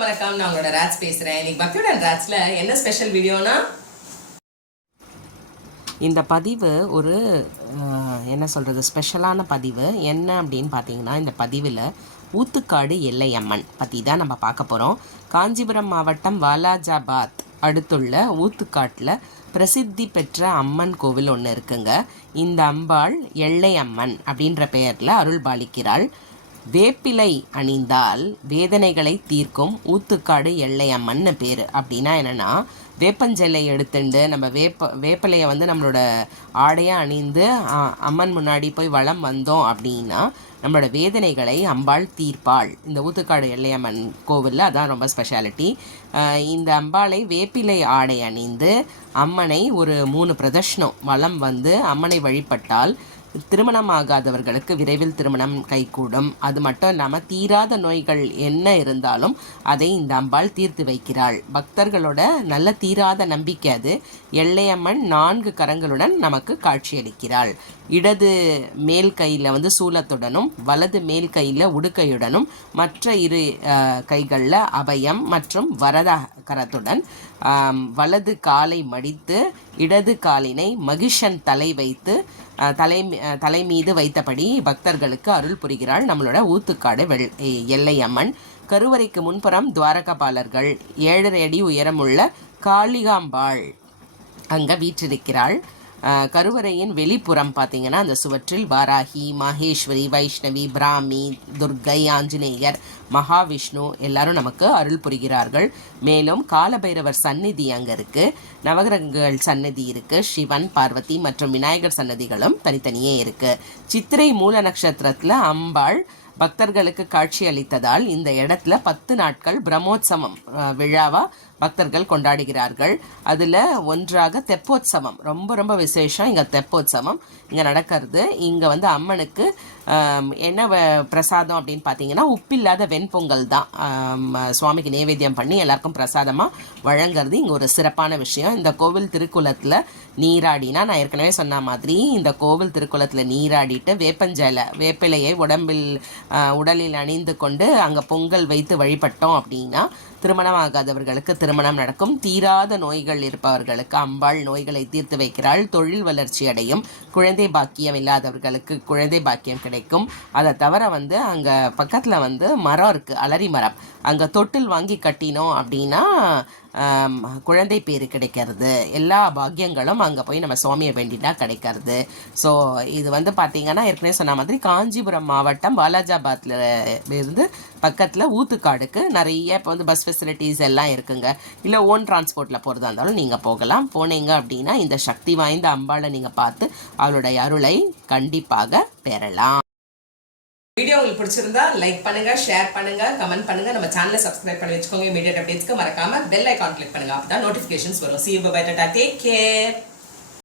வணக்கம். நான் உங்களோட ராஜ் பேசுகிறேன். இன்னைக்கு பக்தியுடன் ராஜ்ல என்ன ஸ்பெஷல் வீடியோனா, இந்த பதிவு ஒரு என்ன சொல்கிறது ஸ்பெஷலான பதிவு. என்ன அப்படின்னு பார்த்தீங்கன்னா, இந்த பதிவில் ஊத்துக்காடு எல்லையம்மன் பற்றி தான் நம்ம பார்க்க போகிறோம். காஞ்சிபுரம் மாவட்டம் வாலாஜாபாத் அடுத்துள்ள ஊத்துக்காட்டில் பிரசித்தி பெற்ற அம்மன் கோவில் ஒன்று இருக்குங்க. இந்த அம்பாள் எல்லை அம்மன் அப்படின்ற பெயரில் அருள் பாலிக்கிறாள். வேப்பிலை அணிந்தால் வேதனைகளை தீர்க்கும் ஊத்துக்காடு எல்லை அம்மன்னு பேர். அப்படின்னா என்னென்னா, வேப்பஞ்செல்லை எடுத்துட்டு நம்ம வேப்பிலையை வந்து நம்மளோட ஆடையாக அணிந்து அம்மன் முன்னாடி போய் வலம் வந்தோம் அப்படின்னா நம்மளோட வேதனைகளை அம்பாள் தீர்ப்பாள். இந்த ஊத்துக்காடு எல்லையம்மன் கோவிலில் அதான் ரொம்ப ஸ்பெஷாலிட்டி. இந்த அம்பாளை வேப்பிலை ஆடை அணிந்து அம்மனை ஒரு 3 பிரதர்ஷனம் வலம் வந்து அம்மனை வழிபட்டால் திருமணம் ஆகாதவர்களுக்கு விரைவில் திருமணம் கைகூடும். அது மட்டும் இல்லாமல் தீராத நோய்கள் என்ன இருந்தாலும் அதை இந்த அம்பாள் தீர்த்து வைக்கிறாள். பக்தர்களோட நல்ல தீராத நம்பிக்கை அது. எல்லையம்மன் 4 கரங்களுடன் நமக்கு காட்சியளிக்கிறாள். இடது மேல் கையில் வந்து சூலத்துடனும் வலது மேல் கையில் உடுக்கையுடனும் மற்ற 2 கைகளில் அபயம் மற்றும் வரத கரத்துடன் வலது காலை மடித்து இடது காலினை மகிஷன் தலை வைத்து தலை மீது வைத்தபடி பக்தர்களுக்கு அருள் புரிகிறாள் நம்மளோட ஊத்துக்காடு எல்லையம்மன். கருவறைக்கு முன்புறம் துவாரகபாலர்கள் 7.5 அடி உயரமுள்ள காளிகாம்பாள் அங்கே வீற்றிருக்கிறாள். கருவறையின் வெளிப்புறம் பார்த்தீங்கன்னா, அந்த சுவற்றில் வாராகி, மகேஸ்வரி, வைஷ்ணவி, பிராமி, துர்கை, ஆஞ்சநேயர், மகாவிஷ்ணு எல்லாரும் நமக்கு அருள் புரிகிறார்கள். மேலும் காலபைரவர் சந்நிதி அங்கே இருக்குது. நவகிரகங்கள் சந்நிதி இருக்குது. சிவன், பார்வதி மற்றும் விநாயகர் சன்னதிகளும் தனித்தனியே இருக்குது. சித்திரை மூல நட்சத்திரத்தில் அம்பாள் பக்தர்களுக்கு காட்சி அளித்ததால் இந்த இடத்துல 10 நாட்கள் பிரம்மோற்சவம் விழாவாக பக்தர்கள் கொண்டாடுகிறார்கள். அதில் ஒன்றாக தெப்போற்சவம் ரொம்ப ரொம்ப விசேஷம். இங்கே தெப்போற்சவம் இங்கே நடக்கிறது. இங்கே வந்து அம்மனுக்கு என்ன பிரசாதம் அப்படின்னு பார்த்தீங்கன்னா, உப்பில்லாத வெண்பொங்கல் தான் சுவாமிக்கு நைவேத்தியம் பண்ணி எல்லாருக்கும் பிரசாதமாக வழங்குறது இங்கே ஒரு சிறப்பான விஷயம். இந்த கோவில் திருக்குளத்தில் நீராடினா, நான் ஏற்கனவே சொன்ன மாதிரி இந்த கோவில் திருக்குளத்தில் நீராடிட்டு வேப்பிலையை உடலில் அணிந்து கொண்டு அங்கே பொங்கல் வைத்து வழிபட்டோம் அப்படின்னா திருமணம் ஆகாதவர்களுக்கு திருமணம் நடக்கும். தீராத நோய்கள் இருப்பவர்களுக்கு அம்பாள் நோய்களை தீர்த்து வைக்கிறாள். தொழில் வளர்ச்சி அடையும். குழந்தை பாக்கியம் இல்லாதவர்களுக்கு குழந்தை பாக்கியம் கிடைக்கும். அதை தவிர வந்து அங்கே பக்கத்தில் வந்து மரம் இருக்குது, அலரி மரம். அங்கே தொட்டில் வாங்கி கட்டினோம் அப்படின்னா குழந்தை பேர் கிடைக்கிறது. எல்லா பாக்கியங்களும் அங்கே போய் நம்ம சுவாமியை வேண்டினா கிடைக்கிறது. ஸோ இது வந்து பார்த்திங்கன்னா, ஏற்கனவே சொன்ன மாதிரி காஞ்சிபுரம் மாவட்டம் வாலாஜாபாத்தில் இருந்து பக்கத்தில் ஊத்துக்காடுக்கு நிறைய இப்போ வந்து பஸ் ஃபெசிலிட்டிஸ் எல்லாம் இருக்குங்க. இல்லை ஓன் டிரான்ஸ்போர்ட்டில் போகிறதா இருந்தாலும் நீங்கள் போகலாம். போனீங்க அப்படின்னா இந்த சக்தி வாய்ந்த அம்பாளை நீங்கள் பார்த்து அவளுடைய அருளை கண்டிப்பாக பெறலாம். வீடியோ உங்களுக்கு பிடிச்சிருந்தா லைக் பண்ணுங்க, ஷேர் பண்ணுங்க, கமெண்ட் பண்ணுங்க. நம்ம சேனலை சப்ஸ்கிரைப் பண்ணி வச்சுக்கோங்க. இமீடியட் அப்டேட்ஸ்க்கு மறக்காம பெல் ஐகான் கிளிக் பண்ணுங்க. அப்பதான் நோட்டிஃபிகேஷன்ஸ் வரும். See you, bye bye, tata, take care.